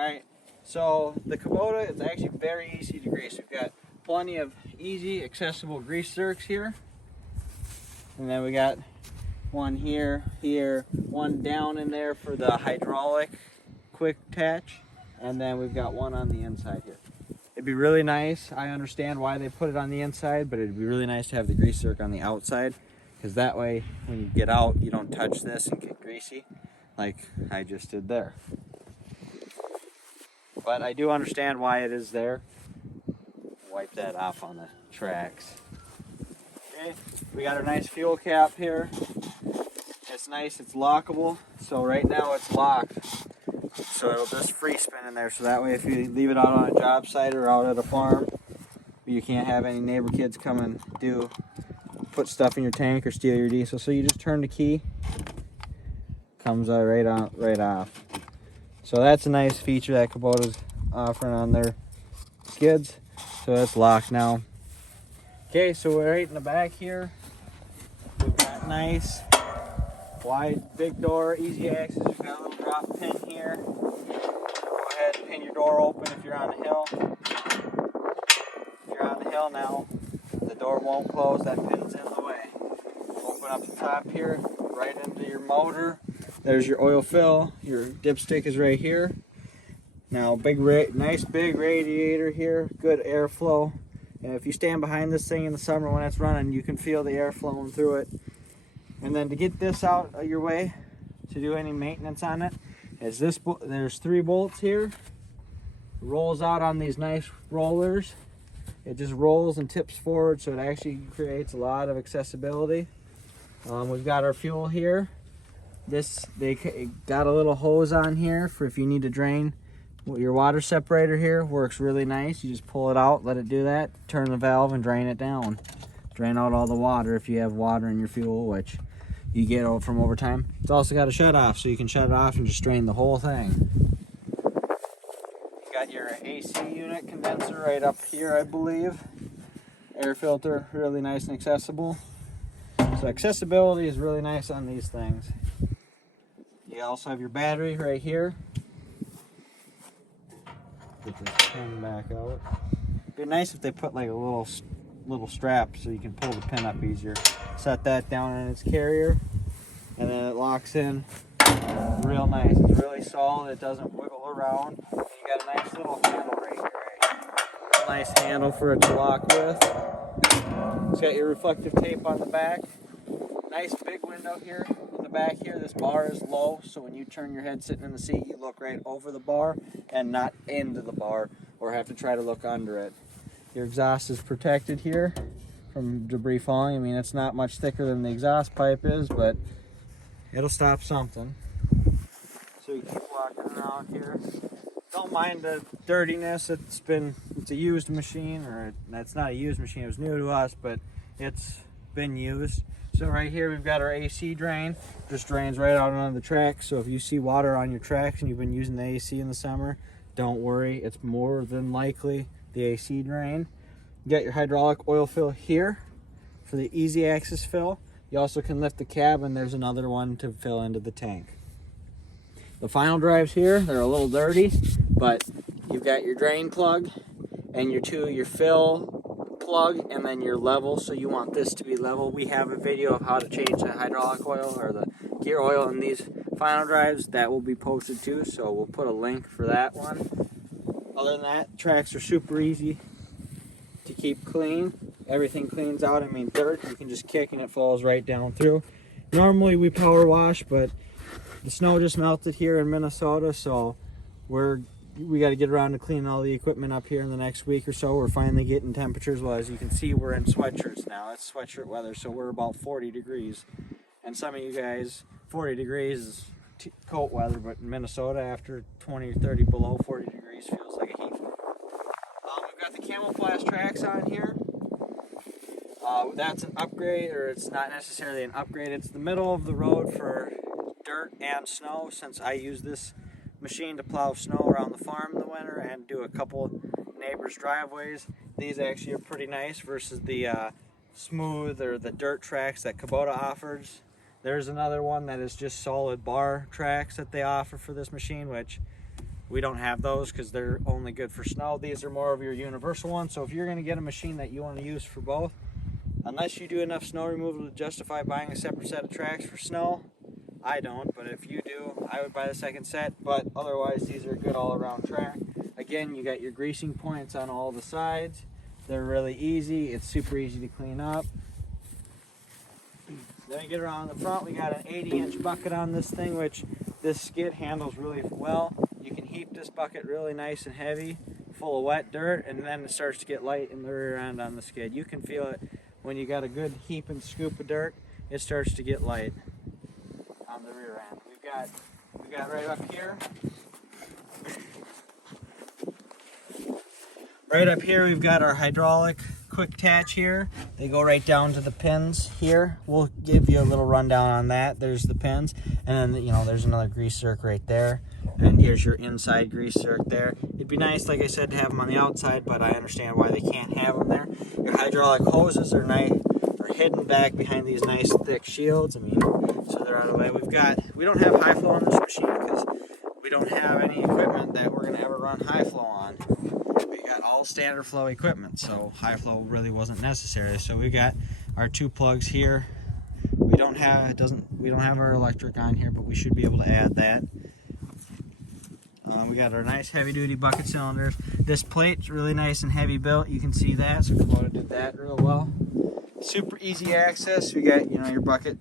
Alright, so the Kubota is actually very easy to grease. We've got plenty of easy, accessible grease zerks here. And then we got one here, one down in there for the hydraulic quick attach. And then we've got one on the inside here. It'd be really nice, I understand why they put it on the inside, but it'd be really nice to have the grease zerk on the outside, because that way when you get out you don't touch this and get greasy like I just did there. But I do understand why it is there. Wipe that off on the tracks. Okay, we got our nice fuel cap here. It's nice, it's lockable. So right now it's locked. So it'll just free spin in there. So that way if you leave it out on a job site or out at a farm, you can't have any neighbor kids come and put stuff in your tank or steal your diesel. So you just turn the key, comes right off. So that's a nice feature that Kubota's offering on their skids. So that's locked now. Okay, so we're right in the back here. We've got nice, wide, big door, easy access. We've got a little drop pin here. Go ahead and pin your door open if you're on the hill. If you're on the hill now, the door won't close, that pin's in the way. Open up the top here, right into your motor. There's your oil fill. Your dipstick is right here. Now, nice big radiator here, good airflow. And if you stand behind this thing in the summer when it's running, you can feel the air flowing through it. And then to get this out of your way, to do any maintenance on it, is there's 3 bolts here. It rolls out on these nice rollers. It just rolls and tips forward, so it actually creates a lot of accessibility. We've got our fuel here. They got a little hose on here for if you need to drain. Your water separator here works really nice. You just pull it out, let it do that, turn the valve and drain it down. Drain out all the water if you have water in your fuel, which you get from over time. It's also got a shut off, so you can shut it off and just drain the whole thing. You got your AC unit condenser right up here, I believe. Air filter, really nice and accessible. So accessibility is really nice on these things. You also have your battery right here. Get this pin back out. It'd be nice if they put like a little strap so you can pull the pin up easier. Set that down in its carrier, and then it locks in real nice. It's really solid. It doesn't wiggle around. And you got a nice little handle right here. Right? A nice handle for it to lock with. It's got your reflective tape on the back. Nice big window here. Back here, this bar is low, so when you turn your head sitting in the seat, you look right over the bar and not into the bar, or have to try to look under it. Your exhaust is protected here from debris falling. I mean, it's not much thicker than the exhaust pipe is, but it'll stop something. So you keep walking around here. Don't mind the dirtiness. It's a used machine, or it's not a used machine, it was new to us, but it's been used. So right here we've got our AC drain. Just drains right out onto the tracks. So if you see water on your tracks and you've been using the AC in the summer, don't worry, it's more than likely the AC drain. You got your hydraulic oil fill here for the easy access fill. You also can lift the cab, and there's another one to fill into the tank. The final drives here, they're a little dirty, but you've got your drain plug and your fill plug, and then your level, so you want this to be level. We have a video of how to change the hydraulic oil or the gear oil in these final drives. That will be posted too, so we'll put a link for that one. Other than that, tracks are super easy to keep clean. Everything cleans out. I mean, dirt you can just kick and it falls right down through. Normally we power wash, but the snow just melted here in Minnesota, so we got to get around to cleaning all the equipment up here in the next week or so. We're finally getting temperatures. Well, as you can see, we're in sweatshirts now. It's sweatshirt weather, so we're about 40 degrees. And some of you guys, 40 degrees is coat weather, but in Minnesota, after 20 or 30 below 40 degrees, feels like a heat. We've got the camouflage tracks on here. That's an upgrade, or it's not necessarily an upgrade. It's the middle of the road for dirt and snow, since I use this machine to plow snow around the farm in the winter and do a couple neighbors' driveways. These actually are pretty nice versus the smooth or the dirt tracks that Kubota offers. There's another one that is just solid bar tracks that they offer for this machine, which We don't have those because they're only good for snow. These are more of your universal ones. So if you're going to get a machine that you want to use for both, unless you do enough snow removal to justify buying a separate set of tracks for snow, I don't, but if you do, I would buy the second set. But otherwise, these are a good all-around track. Again, you got your greasing points on all the sides. They're really easy. It's super easy to clean up. Then you get around the front, we got an 80-inch bucket on this thing, which this skid handles really well. You can heap this bucket really nice and heavy, full of wet dirt, and then it starts to get light in the rear end on the skid. You can feel it when you got a good heap and scoop of dirt, it starts to get light on the rear end. We got right up here. Right up here, we've got our hydraulic quick attach here. They go right down to the pins here. We'll give you a little rundown on that. There's the pins, and then, you know, there's another grease zerk right there. And here's your inside grease zerk there. It'd be nice, like I said, to have them on the outside, but I understand why they can't have them there. Your hydraulic hoses are nice, are hidden back behind these nice thick shields. I mean, so they're out of the way. We don't have high flow on this machine because we don't have any equipment that we're gonna ever run high flow on. We got all standard flow equipment, so high flow really wasn't necessary. So we got our 2 plugs here. We don't have our electric on here, but we should be able to add that. We got our nice heavy duty bucket cylinders. This plate's really nice and heavy built. You can see that, so Kubota did that real well. Super easy access. We got, you know, your bucket,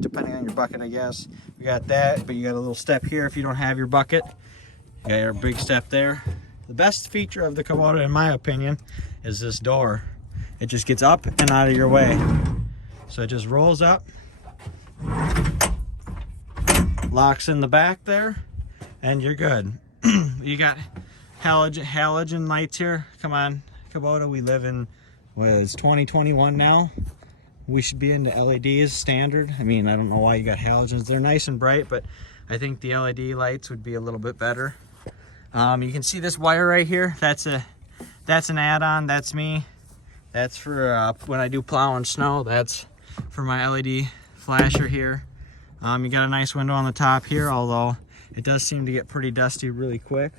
depending on your bucket, I guess. We got that, but you got a little step here if you don't have your bucket. You got your big step there. The best feature of the Kubota, in my opinion, is this door. It just gets up and out of your way. So it just rolls up, locks in the back there, and you're good. You got halogen lights here. Come on, Kubota, we live in, what is 2021 now? We should be into LEDs standard. I mean, I don't know why you got halogens. They're nice and bright, but I think the LED lights would be a little bit better. You can see this wire right here. That's an add-on. That's me. That's for when I do plow and snow. That's for my LED flasher here. You got a nice window on the top here, although it does seem to get pretty dusty really quick.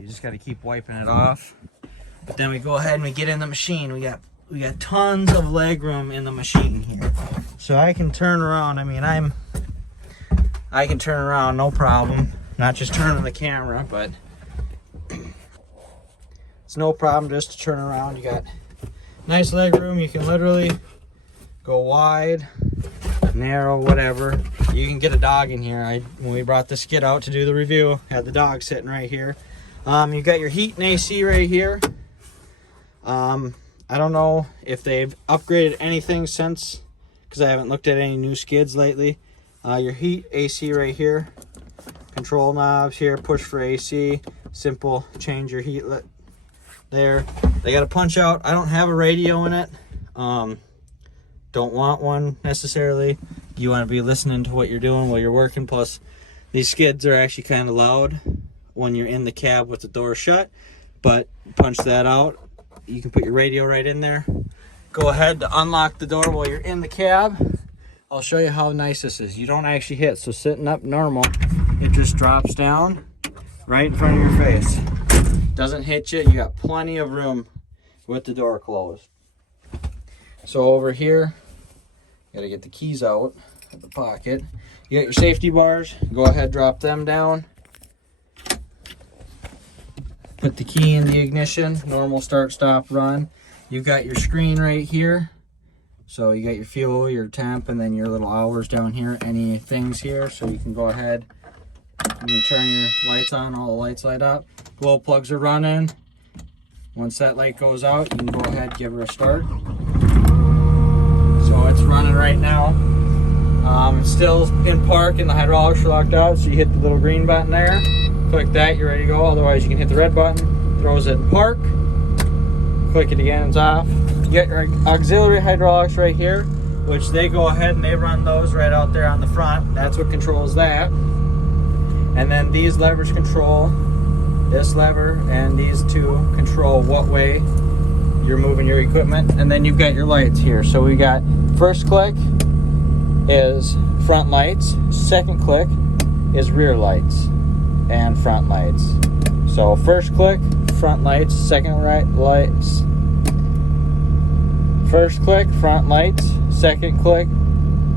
You just got to keep wiping it off. But then we go ahead and we get in the machine. We got tons of leg room in the machine here, so I can turn around. I mean, I can turn around no problem. Not just turning the camera, but it's no problem just to turn around. You got nice leg room. You can literally go wide, narrow, whatever. You can get a dog in here. When we brought the skid out to do the review, had the dog sitting right here. You got your heat and AC right here. I don't know if they've upgraded anything since, because I haven't looked at any new skids lately. Your heat, AC right here. Control knobs here, push for AC, simple, change your heat there. They got a punch out. I don't have a radio in it. Don't want one necessarily. You want to be listening to what you're doing while you're working. Plus, these skids are actually kind of loud when you're in the cab with the door shut. But punch that out. You can put your radio right in there. Go ahead to unlock the door while you're in the cab. I'll show you how nice this is. You don't actually hit, so sitting up normal, it just drops down right in front of your face. Doesn't hit you. You got plenty of room with the door closed. So over here, you gotta get the keys out of the pocket. You got your safety bars. Go ahead, drop them down. Put the key in the ignition. Normal start, stop, run. You've got your screen right here. So you got your fuel, your temp, and then your little hours down here. Any things here, so you can go ahead. You can turn your lights on, all the lights light up. Glow plugs are running. Once that light goes out, you can go ahead and give her a start. So it's running right now. It's still in park and the hydraulics are locked out, so you hit the little green button there. Click that, you're ready to go. Otherwise, you can hit the red button, throws it in park. Click it again, it's off. You get your auxiliary hydraulics right here, which they go ahead and they run those right out there on the front. That's what controls that. And then these levers control this lever, and these two control what way you're moving your equipment. And then you've got your lights here. So we got first click is front lights, second click is rear lights. and front lights. So first click, front lights, second right lights. First click, front lights, second click,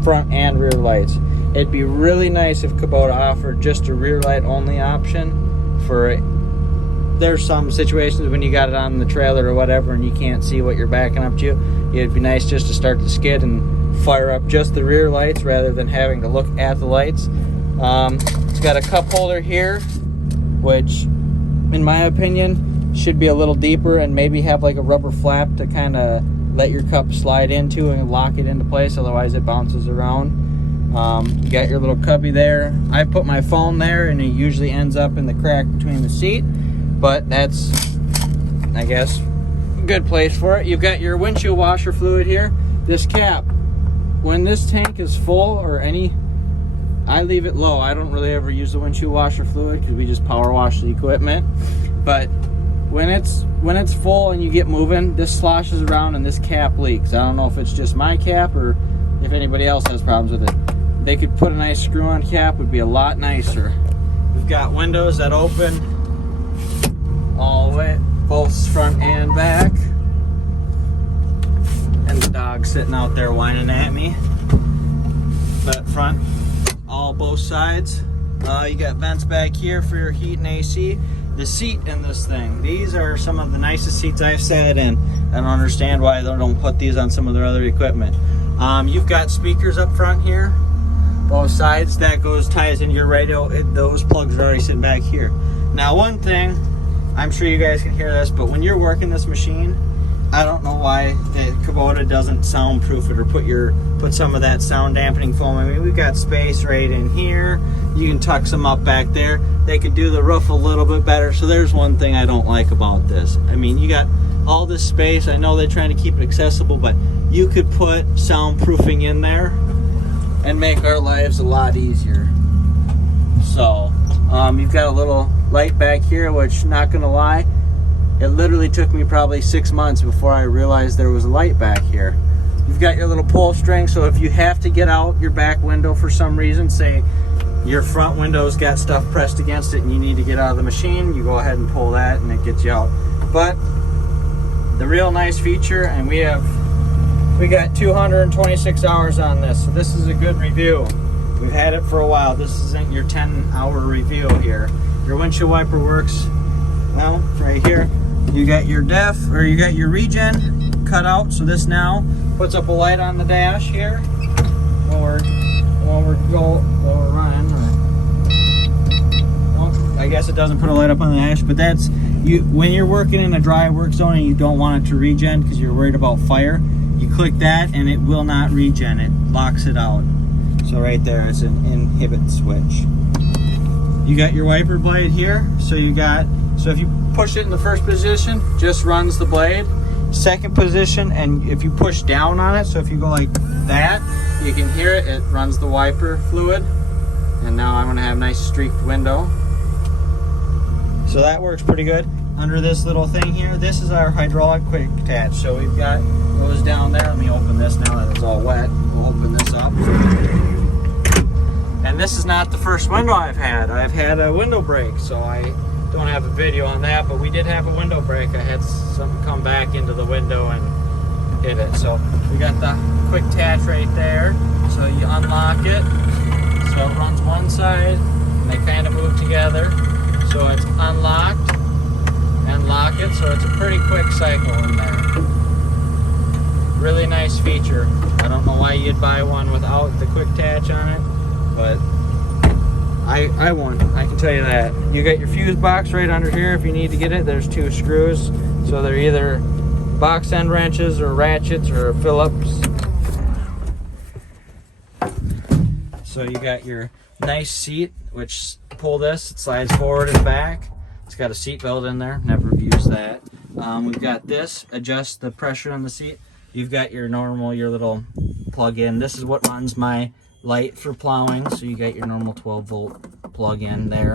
front and rear lights. It'd be really nice if Kubota offered just a rear light only option for it. There's some situations when you got it on the trailer or whatever and you can't see what you're backing up to. It'd be nice just to start the skid and fire up just the rear lights rather than having to look at the lights. It's got a cup holder here, which in my opinion should be a little deeper and maybe have like a rubber flap to kind of let your cup slide into and lock it into place, otherwise it bounces around. You got your little cubby there. I put my phone there and it usually ends up in the crack between the seat, but that's, I guess, a good place for it. You've got your windshield washer fluid here. This cap, when this tank is full or any, I leave it low. I don't really ever use the windshield washer fluid because we just power wash the equipment. But when it's full and you get moving, this sloshes around and this cap leaks. I don't know if it's just my cap or if anybody else has problems with it. They could put a nice screw-on cap, would be a lot nicer. We've got windows that open all the way, both front and back. And the dog's sitting out there whining at me. But front, all both sides. You got vents back here for your heat and AC. The seat in this thing, these are some of the nicest seats I've sat in. I don't understand why they don't put these on some of their other equipment. You've got speakers up front here, both sides. That ties into your radio. Those plugs are already sitting back here. Now one thing, I'm sure you guys can hear this, but when you're working this machine, I don't know why the Kubota doesn't soundproof it or put some of that sound dampening foam. I mean, we've got space right in here. You can tuck some up back there. They could do the roof a little bit better. So there's one thing I don't like about this. I mean, you got all this space. I know they're trying to keep it accessible, but you could put soundproofing in there and make our lives a lot easier. So you've got a little light back here, which, not gonna lie, it literally took me probably 6 months before I realized there was a light back here. You've got your little pull string, so if you have to get out your back window for some reason, say your front window's got stuff pressed against it and you need to get out of the machine, you go ahead and pull that and it gets you out. But the real nice feature, and we got 226 hours on this, so this is a good review. We've had it for a while. This isn't your 10-hour review here. Your windshield wiper works, well, right here. You got your def, or you got your regen cut out, so this now puts up a light on the dash here when we're running. Well, I guess it doesn't put a light up on the dash, but that's when you're working in a dry work zone and you don't want it to regen because you're worried about fire. You click that and it will not regen. It locks it out. So right there, it's an inhibit switch. You got your wiper blade here, so if you push it in the first position, just runs the blade. Second position, and if you push down on it, so if you go like that, you can hear it, it runs the wiper fluid. And now I'm gonna have a nice streaked window. So that works pretty good. Under this little thing here, this is our hydraulic quick attach. So we've got those down there. Let me open this now that it's all wet. We'll open this up. And this is not the first window I've had. I've had a window break, so I don't have a video on that, but we did have a window break. I had something come back into the window and hit it. So we got the quick attach right there. So you unlock it, so it runs one side, and they kind of move together. So it's unlocked and lock it, so it's a pretty quick cycle in there. Really nice feature. I don't know why you'd buy one without the quick attach on it, but I won, I can tell you that. You got your fuse box right under here if you need to get it. There's 2 screws, so they're either box end wrenches or ratchets or Phillips. So you got your nice seat, which pull this, it slides forward and back. It's got a seat belt in there, never used that. We've got this, adjust the pressure on the seat. You've got your little plug-in. This is what runs my light for plowing, so you got your normal 12-volt plug-in there.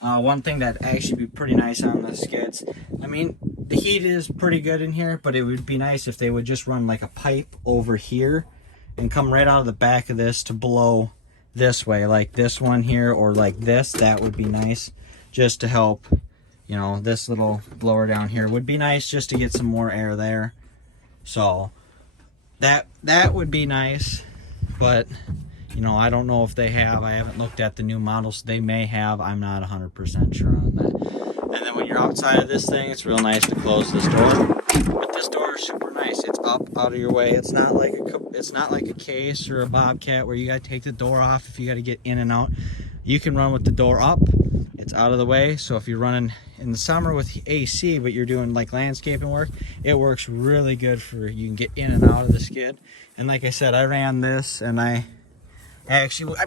One thing that actually be pretty nice on the skids, I mean, the heat is pretty good in here, but it would be nice if they would just run like a pipe over here and come right out of the back of this to blow this way, like this one here, or like this, that would be nice, just to help, you know, this little blower down here would be nice just to get some more air there. So that would be nice, but you know, I don't know if they have. I haven't looked at the new models. They may have. I'm not 100% sure on that. And then when you're outside of this thing, it's real nice to close this door. But this door is super nice. It's up out of your way. It's not like a case or a Bobcat where you got to take the door off if you got to get in and out. You can run with the door up. It's out of the way. So if you're running in the summer with AC, but you're doing like landscaping work, it works really good for you can get in and out of the skid. And like I said, I ran this and I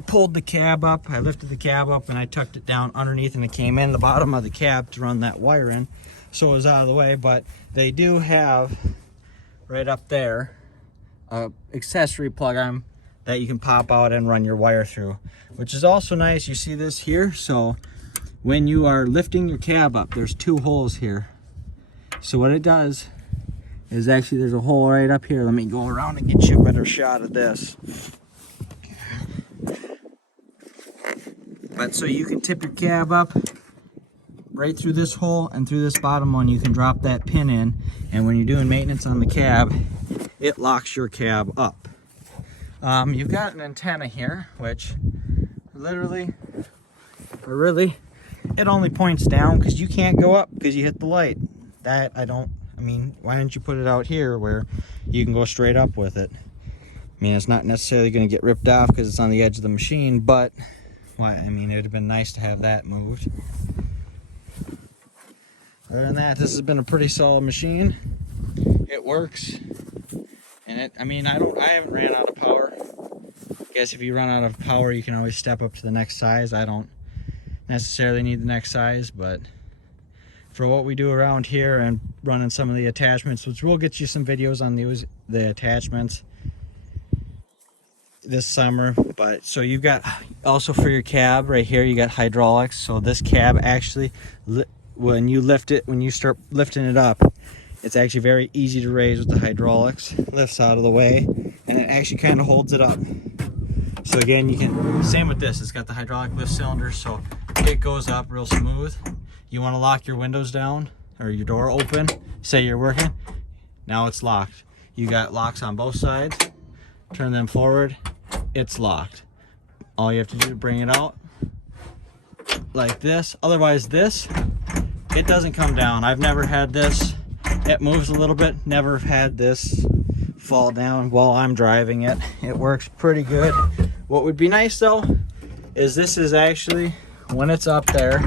pulled the cab up. I lifted the cab up and I tucked it down underneath, and it came in the bottom of the cab to run that wire in, so it was out of the way. But they do have right up there a accessory plug-on that you can pop out and run your wire through, which is also nice. You see this here? So when you are lifting your cab up, there's two holes here. So what it does is actually there's a hole right up here. Let me go around and get you a better shot of this. But so you can tip your cab up right through this hole, and through this bottom one you can drop that pin in, and when you're doing maintenance on the cab, it locks your cab up. You've got an antenna here, which literally, or really, it only points down because you can't go up because you hit the light. I mean, why didn't you put it out here where you can go straight up with it? I mean, it's not necessarily going to get ripped off because it's on the edge of the machine, but I mean, it would have been nice to have that moved. Other than that, this has been a pretty solid machine. It works, and I haven't ran out of power. I guess if you run out of power, you can always step up to the next size. I don't necessarily need the next size, but for what we do around here and running some of the attachments, which we'll get you some videos on the attachments this summer. But so you've got also for your cab right here, you got hydraulics. So this cab actually, when you start lifting it up, it's actually very easy to raise with the hydraulics. Lifts out of the way and it actually kind of holds it up. So again, you can, same with this, it's got the hydraulic lift cylinder, so it goes up real smooth. You want to lock your windows down or your door open, say you're working, now it's locked. You got locks on both sides, turn them forward, it's locked. All you have to do is bring it out like this. Otherwise this, it doesn't come down. I've never had this, it moves a little bit, never had this fall down while I'm driving it. It works pretty good. What would be nice though is this is actually, when it's up there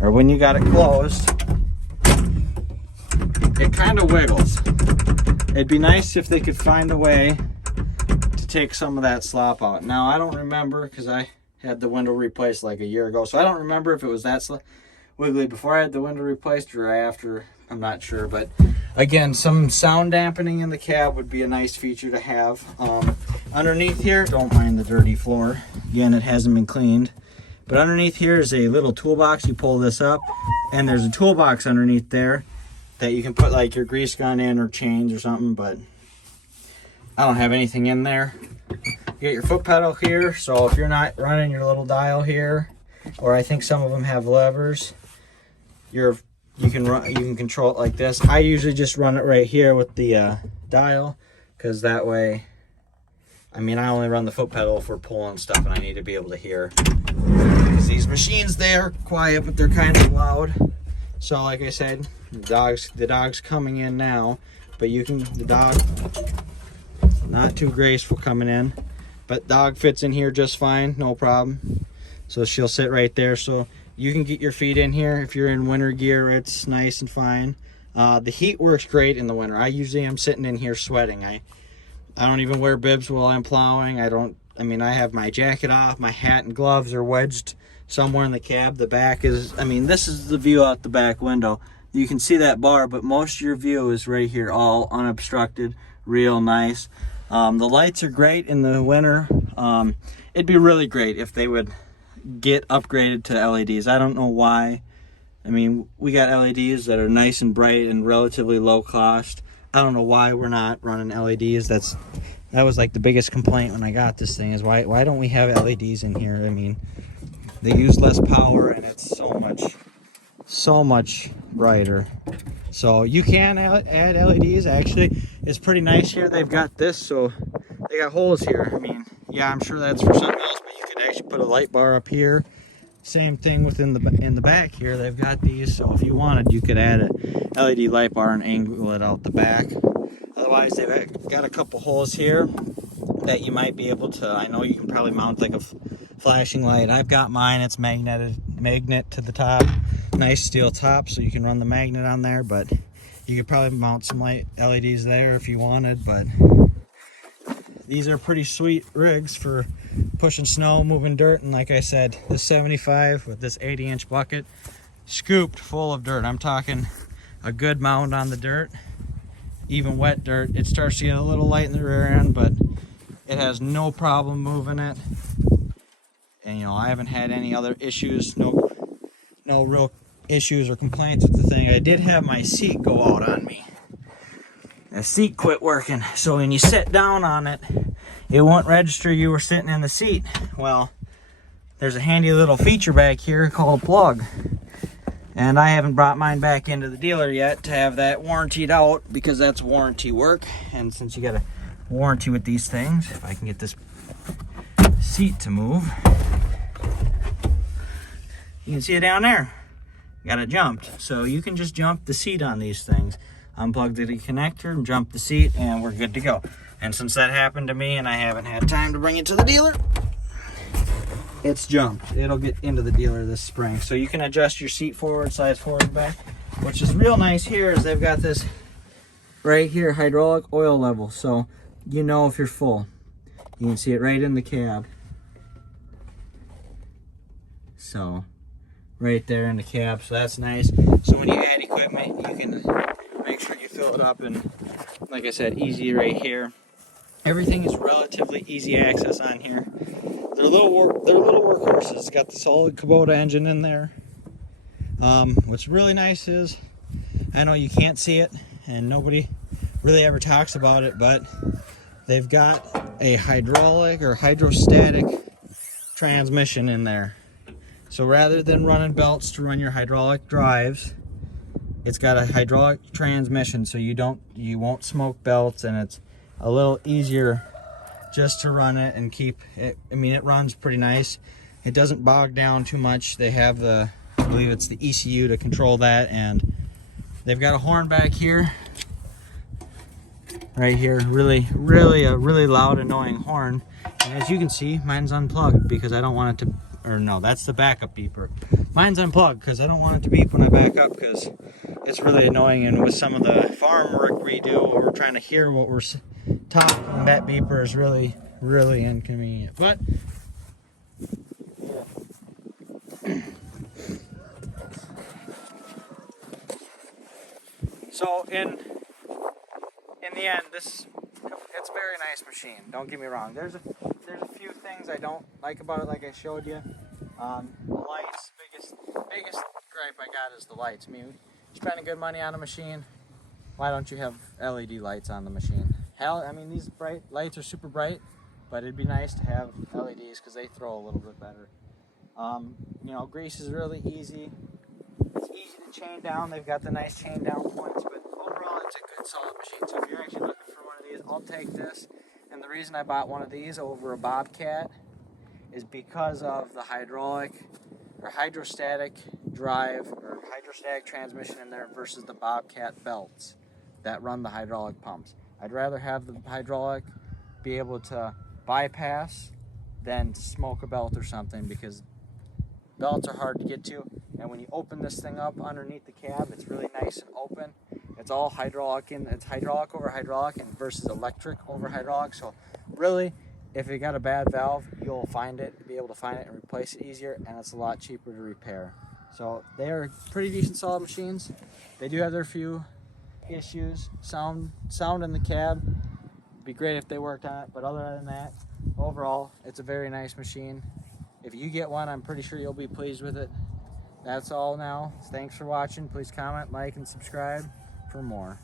or when you got it closed, it kind of wiggles. It'd be nice if they could find a way to take some of that slop out. Now I don't remember, because I had the window replaced like a year ago, so I don't remember if it was that wiggly before I had the window replaced or after. I'm not sure, but again, some sound dampening in the cab would be a nice feature to have. Underneath here, don't mind the dirty floor. Again, it hasn't been cleaned. But underneath here is a little toolbox. You pull this up, and there's a toolbox underneath there that you can put like your grease gun in or chains or something, but I don't have anything in there. You get your foot pedal here, so if you're not running your little dial here, or I think some of them have levers, you can control it like this. I usually just run it right here with the dial, because that way, I mean, I only run the foot pedal if we're pulling stuff and I need to be able to hear. Because these machines, they are quiet, but they're kind of loud. So like I said, the dog's coming in now, but the dog, not too graceful coming in, but dog fits in here just fine, no problem. So she'll sit right there. So you can get your feet in here. If you're in winter gear, it's nice and fine. The heat works great in the winter. I usually am sitting in here sweating. I don't even wear bibs while I'm plowing. I have my jacket off, my hat and gloves are wedged somewhere in the cab. The back is, this is the view out the back window. You can see that bar, but most of your view is right here, all unobstructed, real nice. The lights are great in the winter. It'd be really great if they would get upgraded to LEDs. I don't know why. We got LEDs that are nice and bright and relatively low cost. I don't know why we're not running LEDs. That's That was like the biggest complaint when I got this thing, is why don't we have LEDs in here? I mean, they use less power and it's so much brighter. So you can add LEDs. Actually, it's pretty nice here. They've got this, so they got holes here. I mean, yeah, I'm sure that's for something else, but you could actually put a light bar up here. Same thing within the back here. They've got these, so if you wanted, you could add a LED light bar and angle it out the back. Otherwise, they've got a couple holes here that you might be able to, I know you can probably mount like a flashing light. I've got mine, it's magnet to the top, nice steel top, so you can run the magnet on there, but you could probably mount some light LEDs there if you wanted. But these are pretty sweet rigs for pushing snow, moving dirt, and like I said, this 75 with this 80-inch bucket scooped full of dirt. I'm talking a good mound on the dirt, even wet dirt. It starts to get a little light in the rear end, but it has no problem moving it. And you know, I haven't had any other issues, no real issues or complaints with the thing. I did have my seat go out on me. The seat quit working, so when you sit down on it, it won't register you were sitting in the seat. Well, there's a handy little feature back here called a plug, and I haven't brought mine back into the dealer yet to have that warrantied out, because that's warranty work. And since you got a warranty with these things, if I can get this seat to move, you can see it down there. Got it jumped, so you can just jump the seat on these things. Unplug the connector and jump the seat, and we're good to go. And since that happened to me and I haven't had time to bring it to the dealer, it's jumped. It'll get into the dealer this spring. So you can adjust your seat forward, sides forward and back. Which is real nice here is they've got this right here, hydraulic oil level, so you know if you're full. You can see it right in the cab. So right there in the cab, so that's nice. So when you add equipment, you can make sure you fill it up, and like I said, easy right here. Everything is relatively easy access on here. They're little workhorses. It's got the solid Kubota engine in there. What's really nice is, I know you can't see it and nobody really ever talks about it, but they've got a hydraulic or hydrostatic transmission in there. So rather than running belts to run your hydraulic drives, it's got a hydraulic transmission, so you won't smoke belts, and it's a little easier just to run it and keep it. I mean, it runs pretty nice. It doesn't bog down too much. They have I believe it's the ECU to control that, and they've got a horn back here, right here, a really loud, annoying horn. And as you can see, mine's unplugged because I don't want it to, or no, that's the backup beeper. Mine's unplugged because I don't want it to beep when I back up, because it's really annoying. And with some of the farm work we do, we're trying to hear what we're talking, and that beeper is really inconvenient. But so in the end, it's a very nice machine. Don't get me wrong. There's a few things I don't like about it, like I showed you. The lights, biggest gripe I got is the lights. I mean, spending good money on a machine, why don't you have LED lights on the machine? Hell, I mean, these bright lights are super bright, but it'd be nice to have LEDs because they throw a little bit better. You know, grease is really easy. It's easy to chain down. They've got the nice chain down points, but overall it's a good solid machine. So if you're actually looking for one of these, I'll take this. And the reason I bought one of these over a Bobcat is because of the hydraulic or hydrostatic drive or hydrostatic transmission in there versus the Bobcat belts that run the hydraulic pumps. I'd rather have the hydraulic be able to bypass than smoke a belt or something, because belts are hard to get to, and when you open this thing up underneath the cab, it's really nice and open. It's all hydraulic, and it's hydraulic over hydraulic and versus electric over hydraulic. So really, if you got a bad valve, you'll be able to find it and replace it easier, and it's a lot cheaper to repair. So they are pretty decent solid machines. They do have their few issues. Sound in the cab. It'd be great if they worked on it, but other than that, overall, it's a very nice machine. If you get one, I'm pretty sure you'll be pleased with it. That's all now. Thanks for watching. Please comment, like, and subscribe for more.